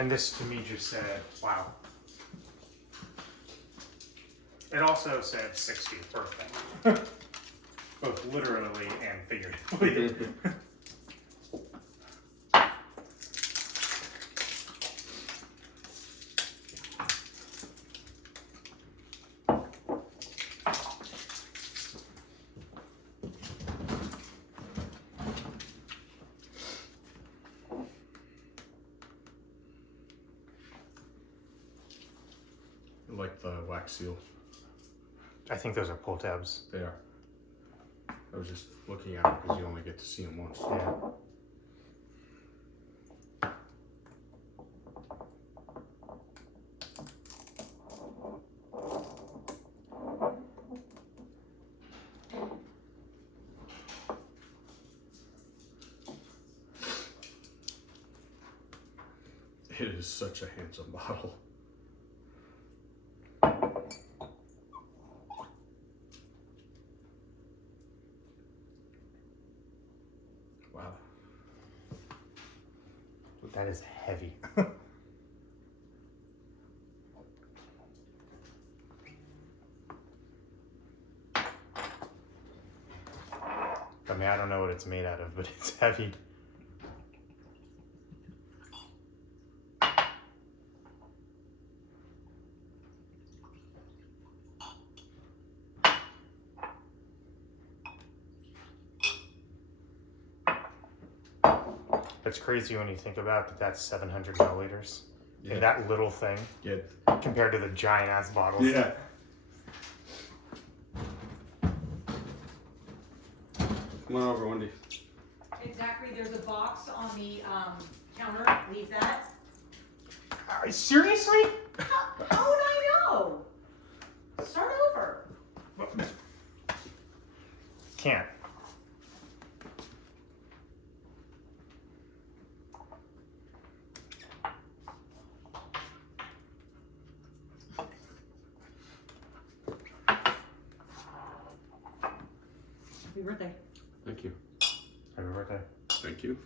And this to me just said, wow. It also said 60th birthday. Both literally and figuratively. Like the wax seal. I think those are pull tabs. They are. I was just looking at them because you only get to see them once. Yeah. It is such a handsome bottle. Wow. That is heavy. I mean, I don't know what it's made out of, but it's heavy. It's crazy when you think about that that's 700 milliliters. Yeah. And that little thing Yeah. compared to the giant ass bottles. Yeah. Come on over, Wendy. Exactly, there's a box on the counter, leave that. Seriously? How would I know? Start over. Can't. Happy birthday. Thank you. Happy birthday. Thank you.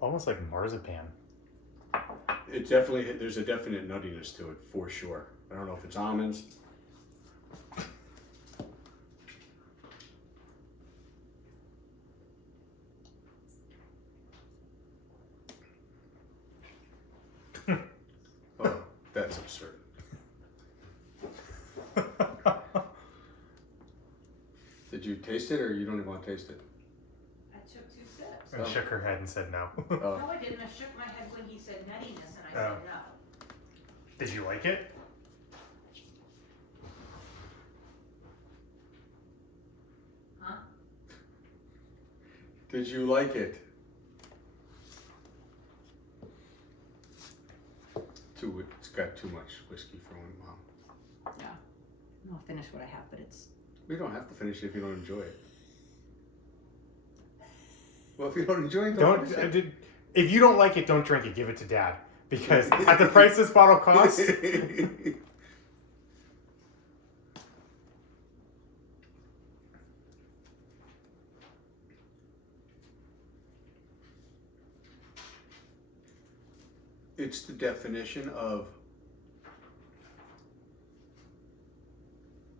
Almost like marzipan. It definitely, there's a definite nuttiness to it for sure. I don't know if it's almonds. Oh, that's absurd. Did you taste it or you don't even want to taste it? I took 2 sips. And shook her head and said no. Oh. No, I didn't. I shook my head when he said nuttiness, and I said no. Did you like it? Huh? Did you like it? It's got too much whiskey for one mom. Yeah. I'll finish what I have, but it's. We don't have to finish it if you don't enjoy it. Well, if you don't enjoy it, Don't. finish it. If you don't like it, don't drink it. Give it to Dad, because at the price this bottle costs. It's the definition of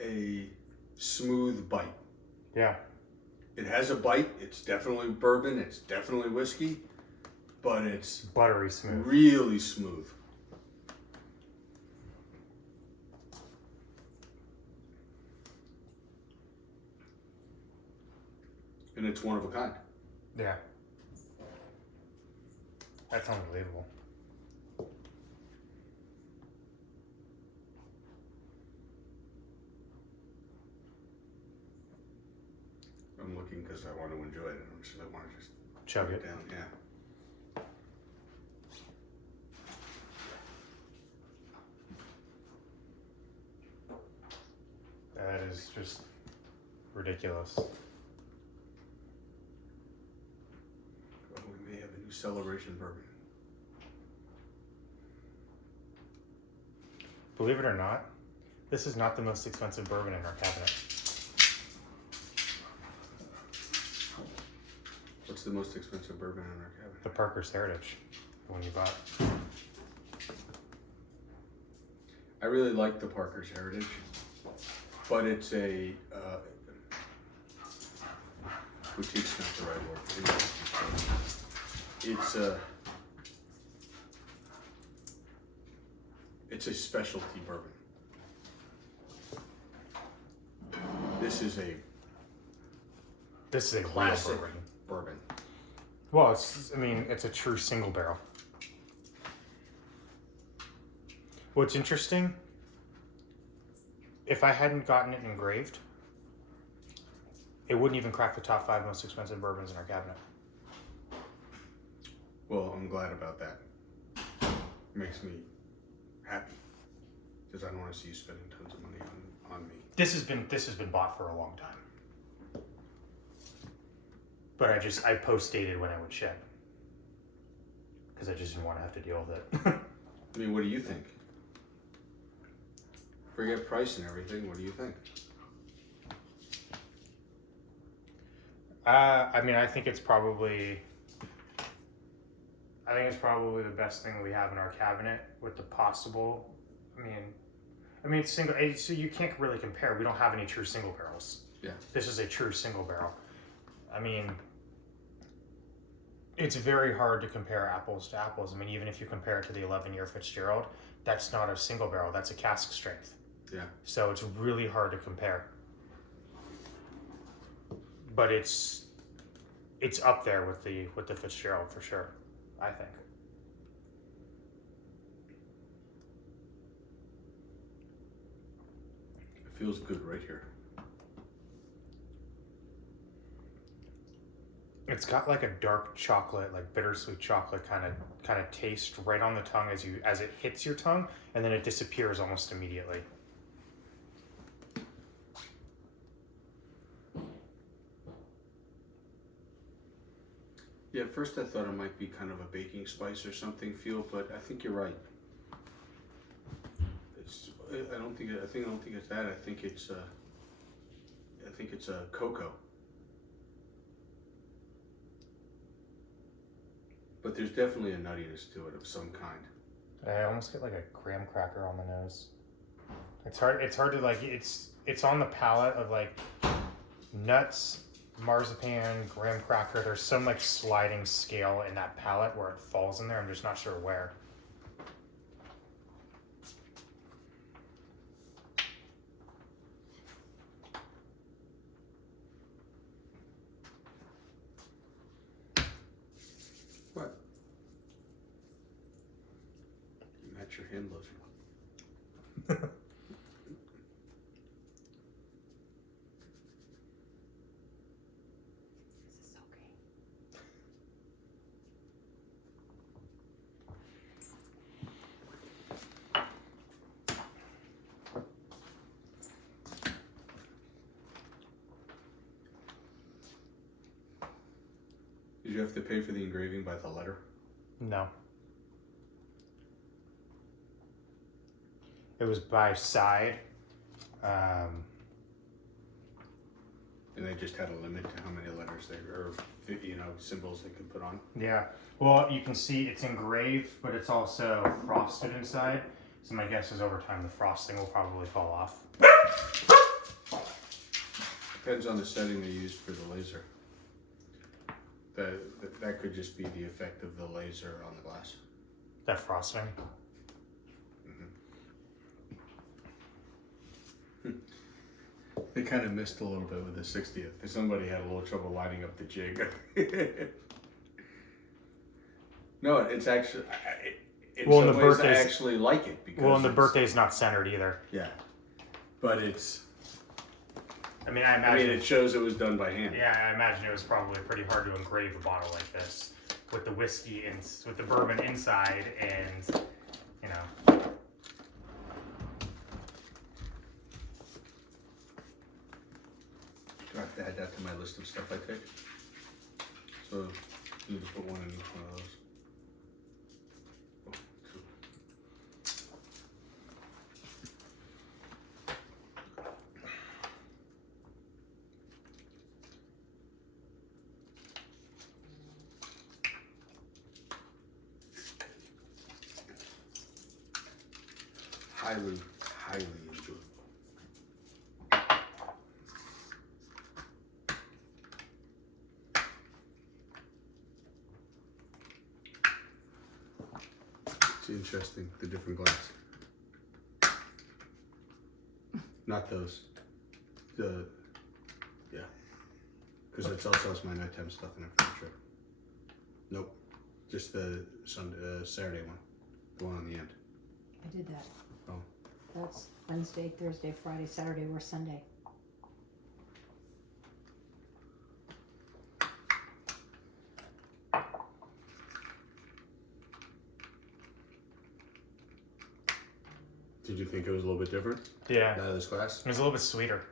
a smooth bite. Yeah. It has a bite. It's definitely bourbon. It's definitely whiskey, but it's Buttery smooth. really smooth. And it's one of a kind. Yeah. That's unbelievable. I'm looking because I want to enjoy it. I want to just Chug it. down. Yeah. That is just ridiculous. Celebration bourbon. Believe it or not, this is not the most expensive bourbon in our cabinet. What's the most expensive bourbon in our cabinet? The Parker's Heritage, the one you bought. I really like the Parker's Heritage, but it's a boutique's not the right word. It's a specialty bourbon. This is a classic real bourbon. Well, it's a true single barrel. What's interesting, if I hadn't gotten it engraved, it wouldn't even crack the top 5 most expensive bourbons in our cabinet. Well, I'm glad about that. Makes me happy because I don't want to see you spending tons of money on me. This has been bought for a long time. But I post-dated when I would ship. Because I just didn't want to have to deal with it. I mean, what do you think? Forget price and everything, what do you think? I think it's probably the best thing we have in our cabinet with the possible. It's single. So you can't really compare. We don't have any true single barrels. Yeah. This is a true single barrel. It's very hard to compare apples to apples. Even if you compare it to the 11-year Fitzgerald, that's not a single barrel. That's a cask strength. Yeah. So it's really hard to compare. But it's up there with the Fitzgerald for sure, I think. It feels good right here. It's got like a dark chocolate, like bittersweet chocolate kind of taste right on the tongue as it hits your tongue, and then it disappears almost immediately. Yeah, at first I thought it might be kind of a baking spice or something feel, but I think you're right. I don't think it's that. I think it's a cocoa. But there's definitely a nuttiness to it of some kind. I almost get like a graham cracker on the nose. It's hard to like, it's on the palate of like nuts, marzipan, graham cracker. There's some like sliding scale in that palate where it falls in there. I'm just not sure where. What? Match your hand lotion. This is okay. Did you have to pay for the engraving by the letter? No. It was by side. And they just had a limit to how many letters symbols they could put on? Yeah. Well, you can see it's engraved, but it's also frosted inside. So my guess is over time the frosting will probably fall off. Depends on the setting they used for the laser. That could just be the effect of the laser on the glass. That frosting. They kind of missed a little bit with the 60th. Somebody had a little trouble lining up the jig. No, it's actually. In some ways, I actually like it because. Well, and the birthday's not centered either. Yeah, but it's. I imagine it shows it was done by hand. Yeah, I imagine it was probably pretty hard to engrave a bottle like this with the whiskey and with the bourbon inside, and I have to add that to my list of stuff I take. So, Need to put one in one of those. Oh, two. Highly, highly enjoyable. It's interesting, the different glass. Not those. Yeah. Because it also has my nighttime stuff in it for the trip. Nope. Just the Saturday one. The one on the end. I did that. Oh. That's Wednesday, Thursday, Friday, Saturday, or Sunday. Did you think it was a little bit different? Yeah. Out of this glass? It was a little bit sweeter.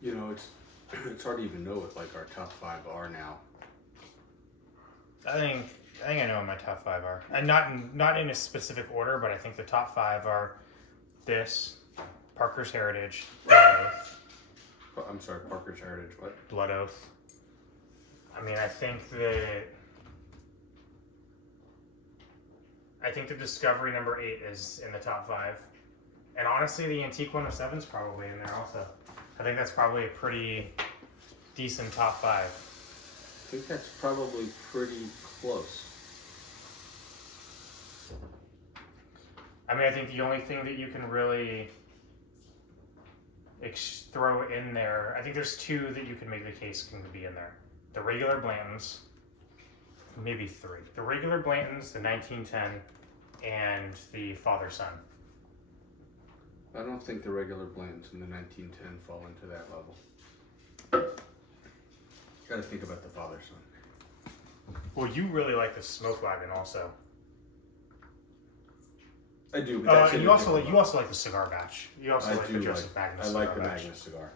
You know, it's hard to even know what like our top 5 are now. I think I know what my top 5 are. And not in a specific order, but I think the top 5 are this, Parker's Heritage, Blood Oath. I'm sorry, Parker's Heritage, what? Blood Oath. I mean, I think the Discovery number 8 is in the top 5. And honestly, the Antique 107 is probably in there also. I think that's probably a pretty decent top 5. I think that's probably pretty close. I mean, I think the only thing that you can really throw in there, I think there's 2 that you can make the case can be in there. The regular Blantons, maybe 3. The regular Blantons, the 1910, and the father-son. I don't think the regular Blantons in the 1910 fall into that level. Gotta think about the father-son. Well, you really like the Smoke Wagon also. I do, but that's And in you a also different like the cigar batch. You also like the Joseph Magnus I cigar like the batch. Magnus cigar.